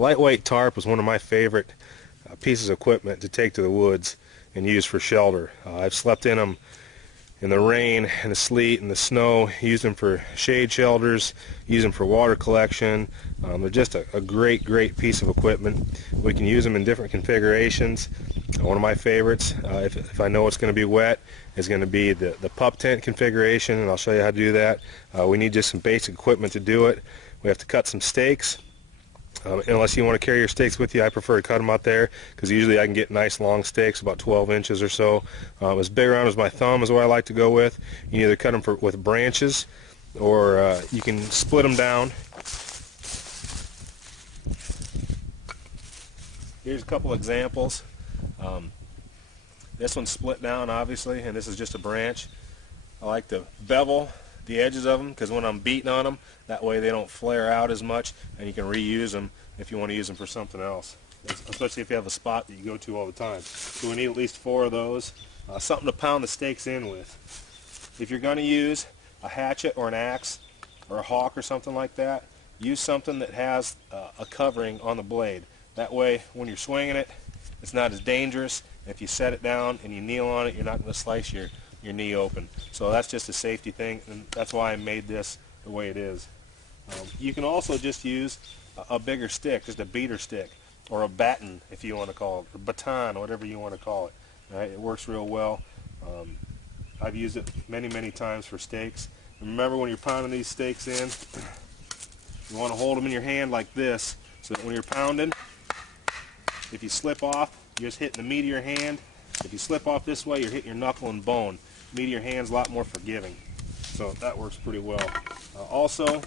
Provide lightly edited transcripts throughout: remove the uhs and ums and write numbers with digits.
lightweight tarp was one of my favorite pieces of equipment to take to the woods and use for shelter. I've slept in them in the rain and the sleet and the snow, used them for shade shelters, used them for water collection. They're just a great piece of equipment. We can use them in different configurations. One of my favorites, if I know it's going to be wet, is going to be the pup tent configuration, and I'll show you how to do that. We need just some basic equipment to do it. We have to cut some stakes. Unless you want to carry your stakes with you, I prefer to cut them out there because usually I can get nice long stakes, about 12 inches or so. As big around as my thumb is what I like to go with. You can either cut them with branches, or you can split them down. Here's a couple examples. This one's split down, obviously, and this is just a branch. I like to bevel the edges of them because when I'm beating on them, that way they don't flare out as much, and you can reuse them if you want to use them for something else, especially if you have a spot that you go to all the time. So we need at least 4 of those. Something to pound the stakes in with. If you're going to use a hatchet or an axe or a hawk or something like that, use something that has a covering on the blade. That way when you're swinging it, it's not as dangerous. If you set it down and you kneel on it, you're not going to slice your knee open. So that's just a safety thing, and that's why I made this the way it is. You can also just use a bigger stick, just a beater stick, or a baton if you want to call it, or baton, or whatever you want to call it. Right? It works real well. I've used it many times for stakes. And remember, when you're pounding these stakes in, you want to hold them in your hand like this, so that when you're pounding, if you slip off, you're just hitting the meat of your hand. If you slip off this way, you're hitting your knuckle and bone. Meat of your hand's a lot more forgiving. So that works pretty well. Also,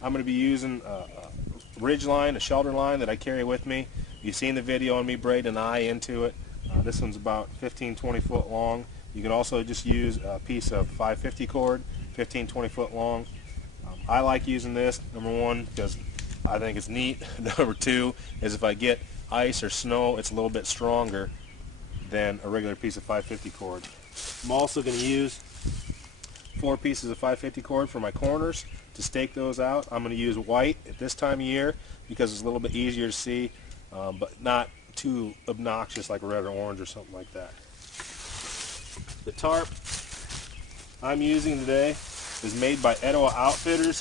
I'm going to be using a ridge line, a shelter line that I carry with me. You've seen the video on me braiding an eye into it. This one's about 15-20 foot long. You can also just use a piece of 550 cord, 15-20 foot long. I like using this, number one, because I think it's neat. Number two is if I get ice or snow, it's a little bit stronger than a regular piece of 550 cord. I'm also going to use 4 pieces of 550 cord for my corners to stake those out. I'm going to use white at this time of year because it's a little bit easier to see, but not too obnoxious like red or orange or something like that. The tarp I'm using today is made by Etowah Outfitters.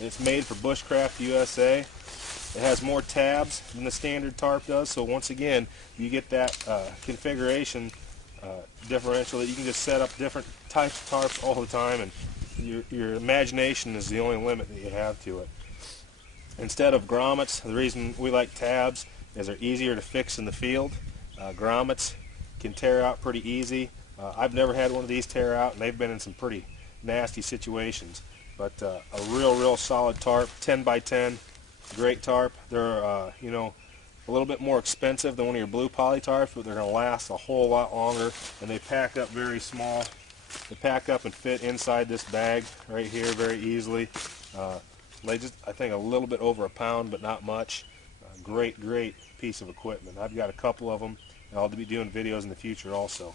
It's made for Bushcraft USA. It has more tabs than the standard tarp does, so once again, you get that configuration differential that you can just set up different types of tarps all the time, and your imagination is the only limit that you have to it. Instead of grommets, the reason we like tabs is they're easier to fix in the field. Grommets can tear out pretty easy. I've never had one of these tear out, and they've been in some pretty nasty situations. But a real solid tarp, 10 by 10, great tarp. They're you know, a little bit more expensive than one of your blue poly tarps, but they're going to last a whole lot longer, and they pack up very small. They pack up and fit inside this bag right here very easily. They just, I think, a little bit over a pound, but not much. Great piece of equipment. I've got a couple of them, and I'll be doing videos in the future also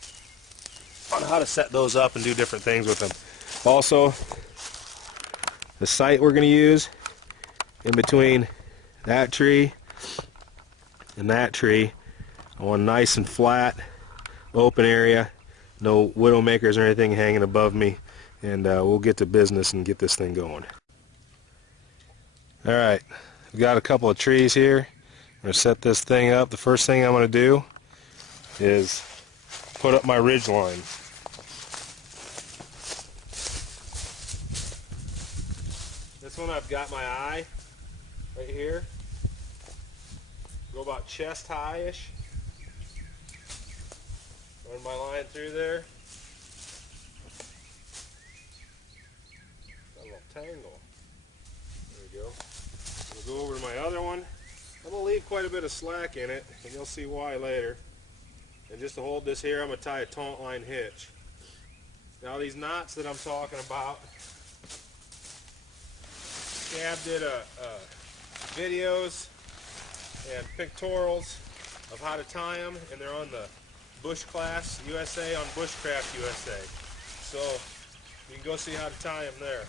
on how to set those up and do different things with them. Also, the site we're going to use in between that tree and that tree, I want nice and flat, open area, no widowmakers or anything hanging above me, and we'll get to business and get this thing going. Alright, we've got a couple of trees here. I'm going to set this thing up. The first thing I'm going to do is put up my ridge line. This one I've got my eye right here. Go about chest high-ish. Run my line through there. Got a little tangle. There we go. We'll go over to my other one. I'm going to leave quite a bit of slack in it, and you'll see why later. And just to hold this here, I'm going to tie a taunt line hitch. Now these knots that I'm talking about, Scab did videos and pictorials of how to tie them, and they're on the Bushclass USA on Bushcraft USA. So you can go see how to tie them there.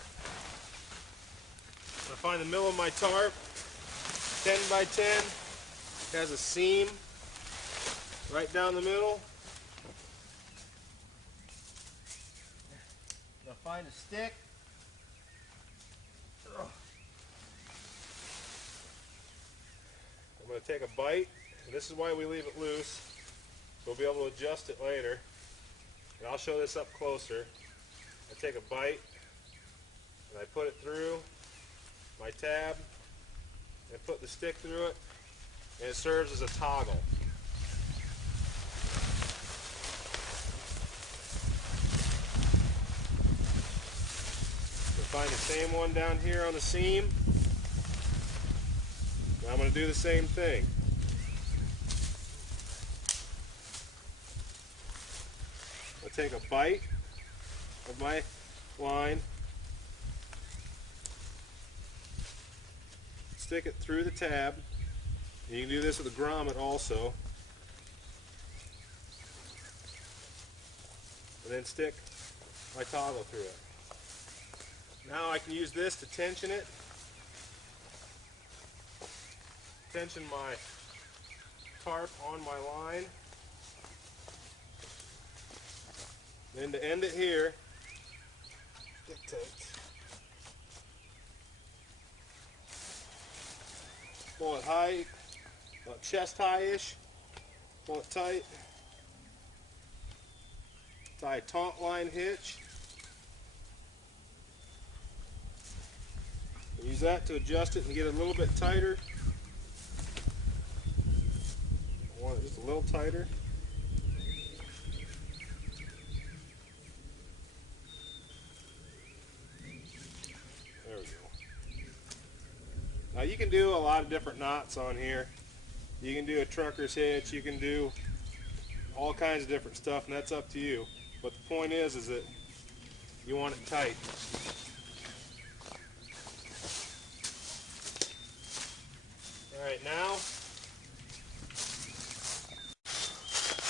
I find the middle of my tarp. 10 by 10. It has a seam right down the middle. Now find a stick. I'm going to take a bite, and this is why we leave it loose, so we'll be able to adjust it later. And I'll show this up closer. I take a bite, and I put it through my tab, and put the stick through it, and it serves as a toggle. You'll find the same one down here on the seam. And I'm going to do the same thing. I'll take a bite of my line, stick it through the tab, and you can do this with a grommet also, and then stick my toggle through it. Now I can use this to tension it, tension my tarp on my line. Then to end it here, dictate. Pull it high, about chest high-ish. Pull it tight. Tie a taut line hitch. Use that to adjust it and get it a little bit tighter. I want it just a little tighter. There we go. Now you can do a lot of different knots on here. You can do a trucker's hitch, you can do all kinds of different stuff, and that's up to you. But the point is that you want it tight. Alright, now,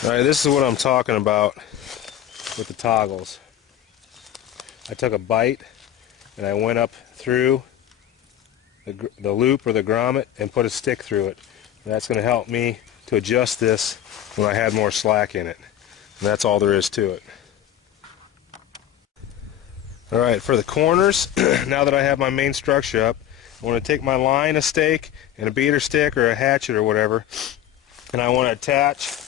alright, this is what I'm talking about with the toggles. I took a bite and I went up through the loop or the grommet and put a stick through it. And that's going to help me to adjust this when I had more slack in it. And that's all there is to it. Alright, for the corners, now that I have my main structure up, I want to take my line, a stake, and a beater stick or a hatchet or whatever, and I want to attach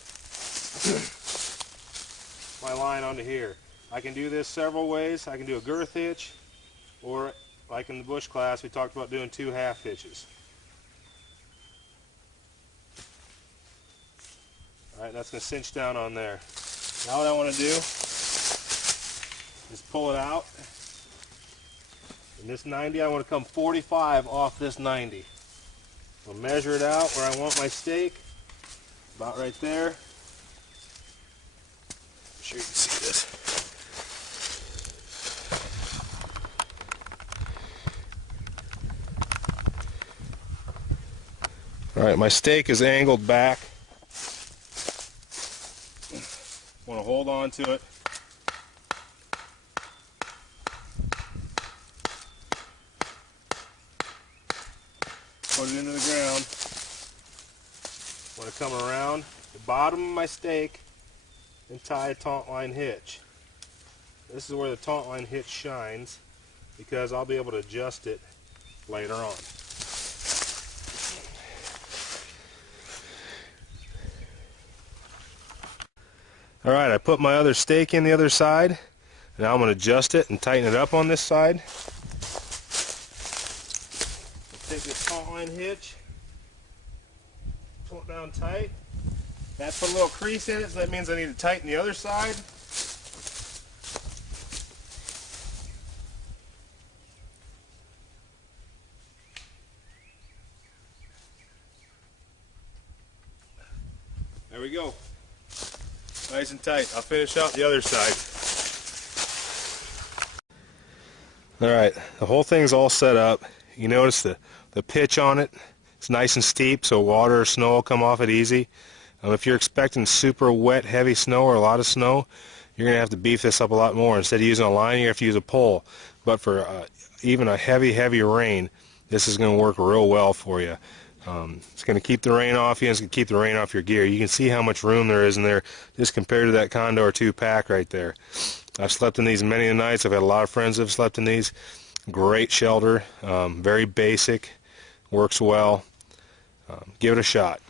my line onto here. I can do this several ways. I can do a girth hitch, or like in the bush class, we talked about doing 2 half hitches. Alright, that's going to cinch down on there. Now what I want to do is pull it out. And this 90, I want to come 45 off this 90. I'll measure it out where I want my stake, about right there. I'm sure you can see this. Alright, my stake is angled back. I want to hold on to it. Put it into the ground. I want to come around the bottom of my stake and tie a taut line hitch. This is where the taut line hitch shines, because I'll be able to adjust it later on. Alright, I put my other stake in the other side. Now I'm going to adjust it and tighten it up on this side. Take this taut line hitch, pull it down tight. That put a little crease in it, so that means I need to tighten the other side. There we go. Nice and tight. I'll finish out the other side. Alright, the whole thing's all set up. You notice the pitch on it. It's nice and steep, so water or snow will come off it easy. If you're expecting super wet, heavy snow or a lot of snow, you're going to have to beef this up a lot more. Instead of using a line, you have to use a pole. But for even a heavy rain, this is going to work real well for you. It's going to keep the rain off you, and it's going to keep the rain off your gear. You can see how much room there is in there just compared to that Condor 2 pack right there. I've slept in these many nights. I've had a lot of friends that have slept in these. Great shelter, very basic, works well. Give it a shot.